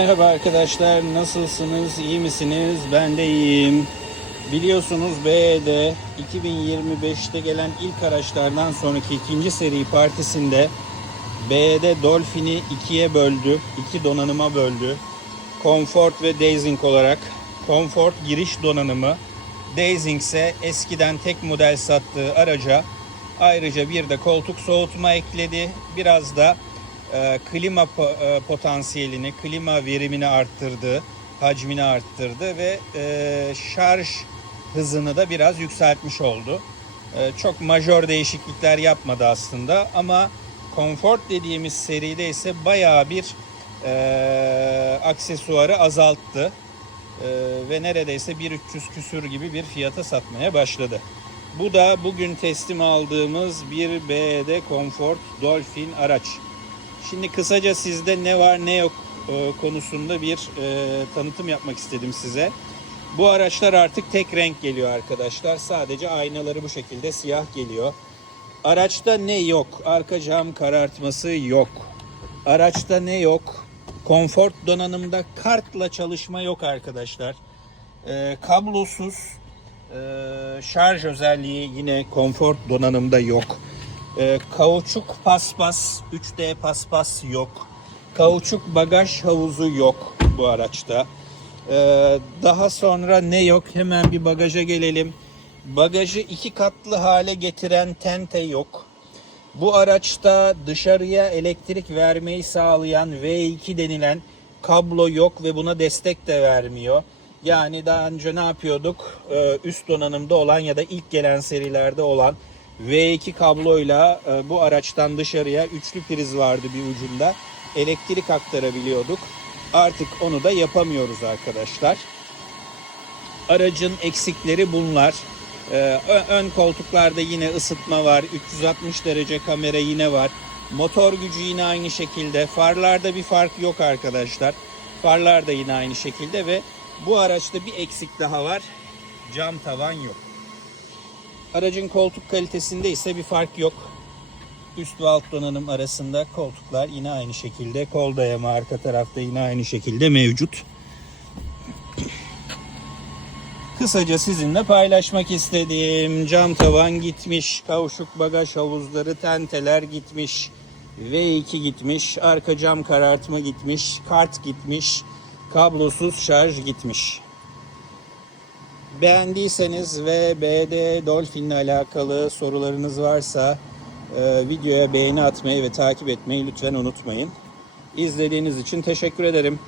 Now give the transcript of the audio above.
Merhaba arkadaşlar, nasılsınız, iyi misiniz? Ben de iyiyim. Biliyorsunuz BE'de 2025'te gelen ilk araçlardan sonraki ikinci seri partisinde BE'de Dolphin'i ikiye böldü, iki donanıma böldü. Comfort ve Dazing olarak. Comfort giriş donanımı, Dazing ise eskiden tek model sattığı araca ayrıca bir de koltuk soğutma ekledi. Biraz da klima po- e, potansiyelini, klima verimini arttırdı, hacmini arttırdı ve e, şarj hızını da biraz yükseltmiş oldu. E, çok majör değişiklikler yapmadı aslında ama Comfort dediğimiz seride ise bayağı bir e, aksesuarı azalttı E, ve neredeyse 1300 küsür gibi bir fiyata satmaya başladı. Bu da bugün teslim aldığımız bir BD Comfort Dolphin araç. Şimdi kısaca sizde ne var ne yok e, konusunda bir e, tanıtım yapmak istedim size. Bu araçlar artık tek renk geliyor arkadaşlar. Sadece aynaları bu şekilde siyah geliyor. Araçta ne yok? Arka cam karartması yok. Araçta ne yok? Konfor donanımda kartla çalışma yok arkadaşlar. E, kablosuz e, şarj özelliği yine konfor donanımda yok. E, kauçuk paspas, 3D paspas yok. Kauçuk bagaj havuzu yok bu araçta. E, daha sonra ne yok? Hemen bir bagaja gelelim. Bagajı iki katlı hale getiren tente yok. Bu araçta dışarıya elektrik vermeyi sağlayan V2 denilen kablo yok ve buna destek de vermiyor. Yani daha önce ne yapıyorduk? Ee, üst donanımda olan ya da ilk gelen serilerde olan V2 kabloyla e, bu araçtan dışarıya üçlü priz vardı bir ucunda. Elektrik aktarabiliyorduk. Artık onu da yapamıyoruz arkadaşlar. Aracın eksikleri bunlar. Ö- ön koltuklarda yine ısıtma var. 360 derece kamera yine var. Motor gücü yine aynı şekilde. Farlarda bir fark yok arkadaşlar. Farlar da yine aynı şekilde ve bu araçta bir eksik daha var. Cam tavan yok. Aracın koltuk kalitesinde ise bir fark yok. Üst ve alt donanım arasında koltuklar yine aynı şekilde. Kol dayama arka tarafta yine aynı şekilde mevcut. Kısaca sizinle paylaşmak istedim. Cam tavan gitmiş, kavuşuk bagaj havuzları, tenteler gitmiş, V2 gitmiş, arka cam karartma gitmiş, kart gitmiş, kablosuz şarj gitmiş. Beğendiyseniz ve BD Dolphin ile alakalı sorularınız varsa e, videoya beğeni atmayı ve takip etmeyi lütfen unutmayın. İzlediğiniz için teşekkür ederim.